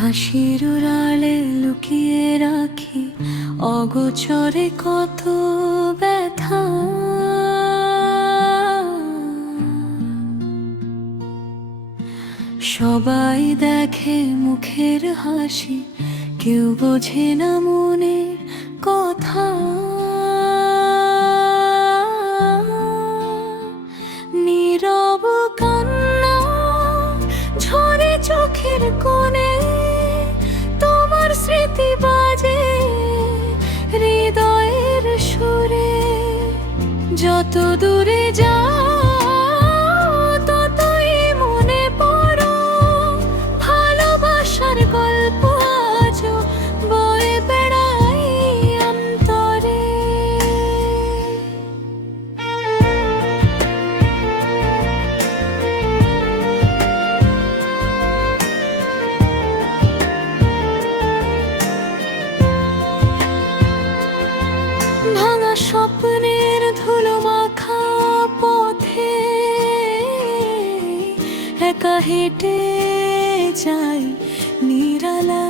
হাসির উড়ালে লুকিয়ে রাখি অগোচরে কত ব্যথা। সবাই দেখে মুখের হাসি, কেউ বোঝে না মনের কথা। নীরব কান্না ঝরে চোখের কোণে, তোমার স্মৃতি বাজে হৃদয়ের সুরে। যত দূরে যাও ততই মনে পড়ো, ভালোবাসার গল্প আজও বয়ে বেড়াই অন্তরে। ভাঙা স্বপ্নের ধুলো মাখা পথে একা হেঁটে যাই নিরালা।